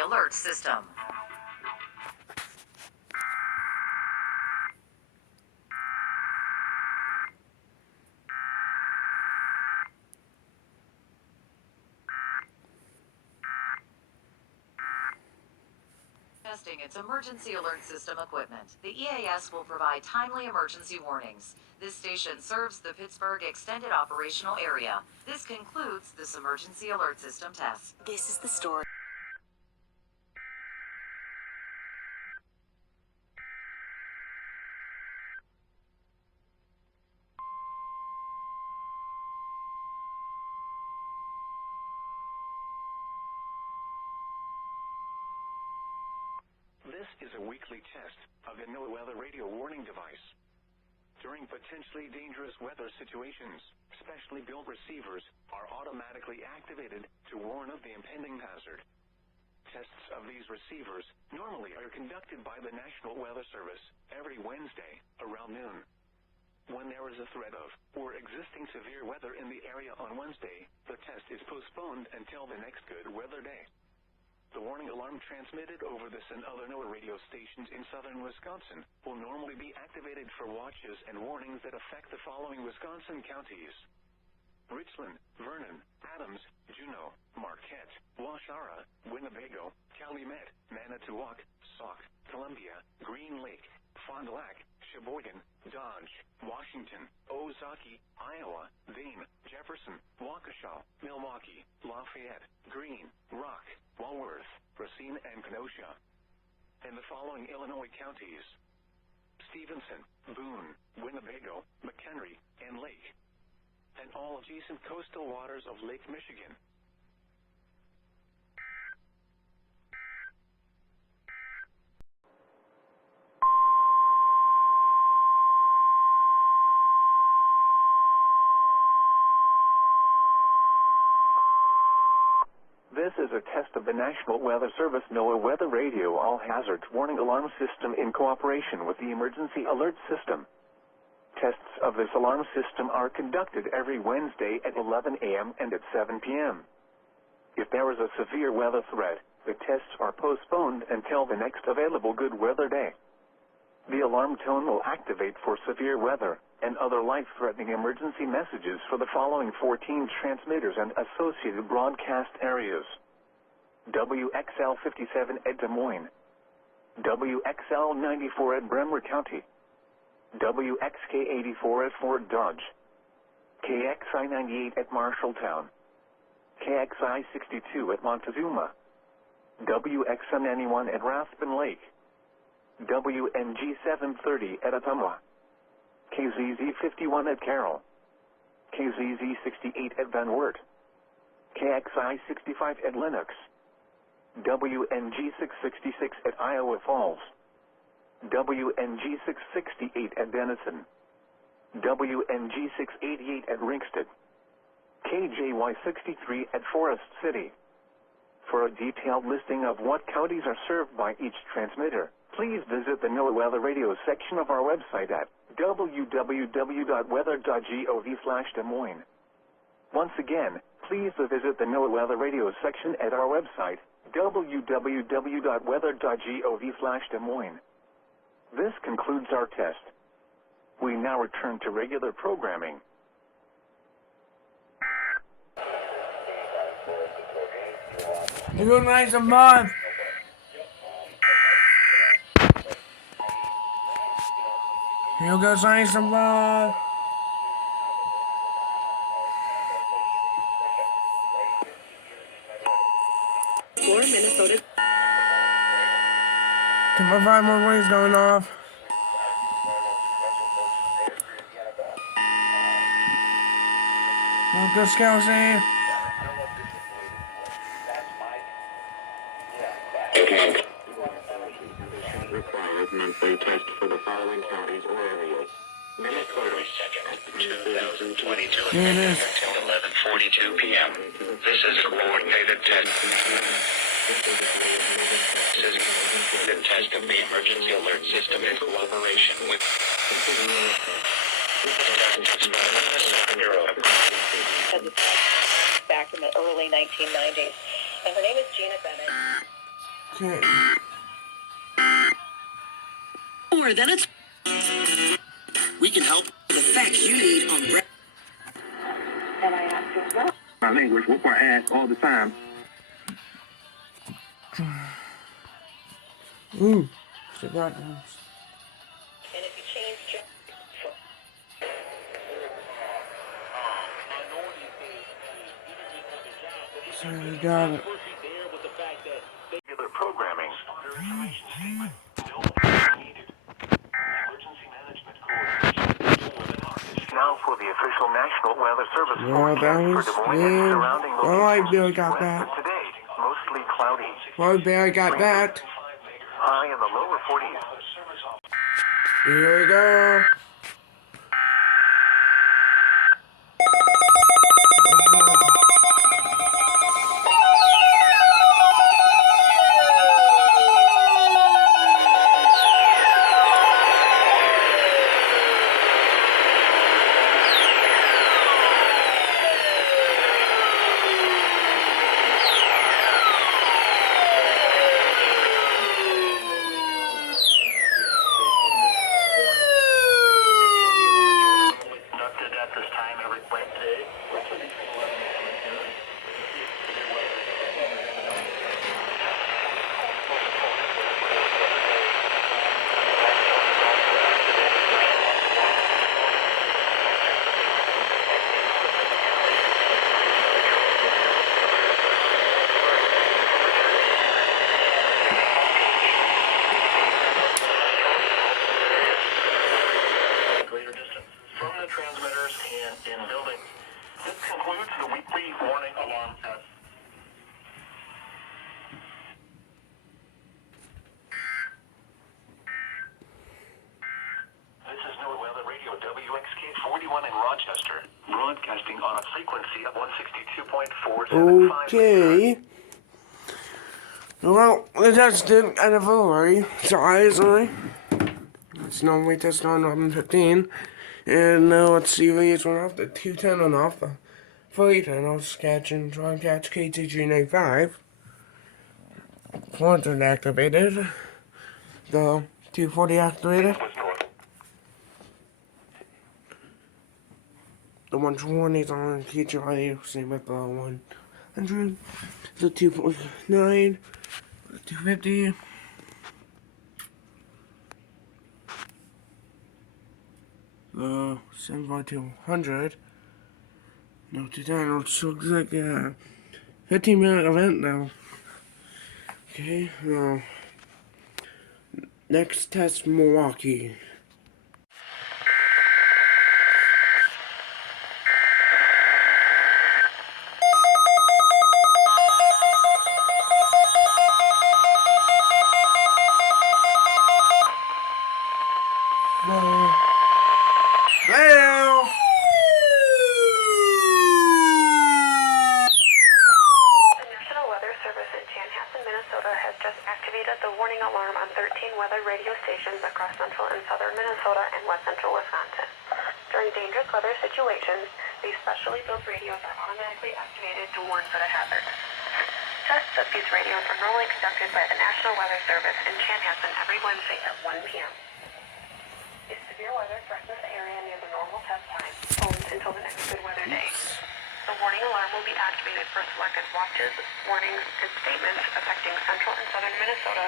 alert system. Testing its emergency alert system equipment. The EAS will provide timely emergency warnings. This station serves the Pittsburgh Extended Operational Area. This concludes this emergency alert system test. This is the story. This is a weekly test of the NOAA Weather Radio warning device. During potentially dangerous weather situations, specially built receivers are automatically activated to warn of the impending hazard. Tests of these receivers normally are conducted by the National Weather Service every Wednesday around noon. When there is a threat of or existing severe weather in the area on Wednesday, the test is postponed until the next good weather day. The warning alarm transmitted over this and other NOAA radio stations in southern Wisconsin will normally be activated for watches and warnings that affect the following Wisconsin counties: Richland, Vernon, Adams, Juneau, Marquette, Waushara, Winnebago, Calumet, Manitowoc, Sauk, Columbia, Green Lake, Fond du Lac, Sheboygan, Dodge, Washington, Ozaukee, Iowa, Vane, Jefferson, Waukesha, Milwaukee, Lafayette, Greene, Rock, Walworth, Racine, and Kenosha. And the following Illinois counties: Stevenson, Boone, Winnebago, McHenry, and Lake, and all adjacent coastal waters of Lake Michigan. This is a test of the National Weather Service NOAA Weather Radio All Hazards Warning Alarm System in cooperation with the Emergency Alert System. Tests of this alarm system are conducted every Wednesday at 11 a.m. and at 7 p.m. If there is a severe weather threat, the tests are postponed until the next available good weather day. The alarm tone will activate for severe weather and other life-threatening emergency messages for the following 14 transmitters and associated broadcast areas: WXL 57 at Des Moines, WXL 94 at Bremer County, WXK 84 at Fort Dodge, KXI 98 at Marshalltown, KXI 62 at Montezuma, WXM 91 at Rathbun Lake, WNG 730 at Ottumwa, KZZ 51 at Carroll, KZZ 68 at Van Wert, KXI 65 at Lenox, WNG 666 at Iowa Falls, WNG 668 at Denison, WNG 688 at Ringsted, KJY 63 at Forest City. For a detailed listing of what counties are served by each transmitter, please visit the NOAA Weather Radio section of our website at www.weather.gov/Des Moines. Once again, please visit the NOAA Weather Radio section at our website, www.weather.gov/Des Moines. This concludes our test. We now return to regular programming. Good night, a month. You guys ain't survive. For Minnesota. Can my 5 more rings going off? Lucas Kelsey. Requires monthly test for the following counties or areas: Minnesota, 2022 Here it is. until 11:42 p.m. This is a coordinated test. This is the test of the emergency alert system in cooperation with back in the early 1990s. And her name is Gina Bennett. Okay. More than it's. We can help with the facts you need on. My language, whoop our ass all the time. Ooh. Cigar dance. And if you change. So we got it. Regular programming. Now for the official National Weather Service Well, that forecast was for Des Moines and good. surrounding Well, I locations. barely got West that. of today, mostly cloudy. Well, I barely got that. High in the lower 40s. Here we go. Conducted at this time every Wednesday. Greater distance from the transmitters and in building. This concludes the weekly warning alarm test. This is NOAA Weather Radio WXK41 in Rochester, broadcasting on a frequency of 162.475. Okay. Well, the test didn't end of February, so obviously it's normally tested on 11:15. And now let's see if it's one off the 210 and off the 310. I'll sketch and try and catch KTG95. 400 activated. The 240 activated. Was north. The 120 is on KTG, same with the 100. The 249. The 250. The 75200. No, 210. It looks like a 15-minute event now. Okay, next test, Milwaukee. Well. The National Weather Service in Chanhassen, Minnesota has just activated the warning alarm on 13 weather radio stations across central and southern Minnesota and west central Wisconsin. During dangerous weather situations, these specially built radios are automatically activated to warn for the hazard. Tests of these radios are normally conducted by the National Weather Service in Chanhassen every Wednesday at 1 p.m. If severe weather threatens the area near the normal test time, hold until the next good weather day. The warning alarm will be activated for selected watches, warnings, and statements affecting central and southern Minnesota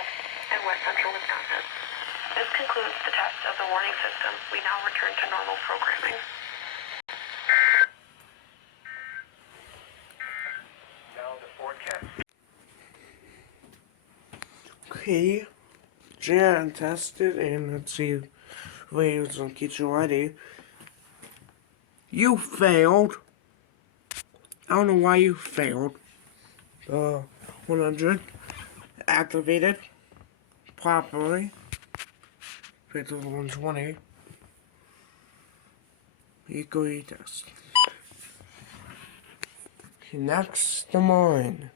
and west central Wisconsin. This concludes the test of the warning system. We now return to normal programming. Now the forecast. Okay, Jan tested, and let's see if radios will get you ready. You failed. I don't know why you failed. 100 activated properly. Fit to 120. Equally test. Okay, next, Des Moines.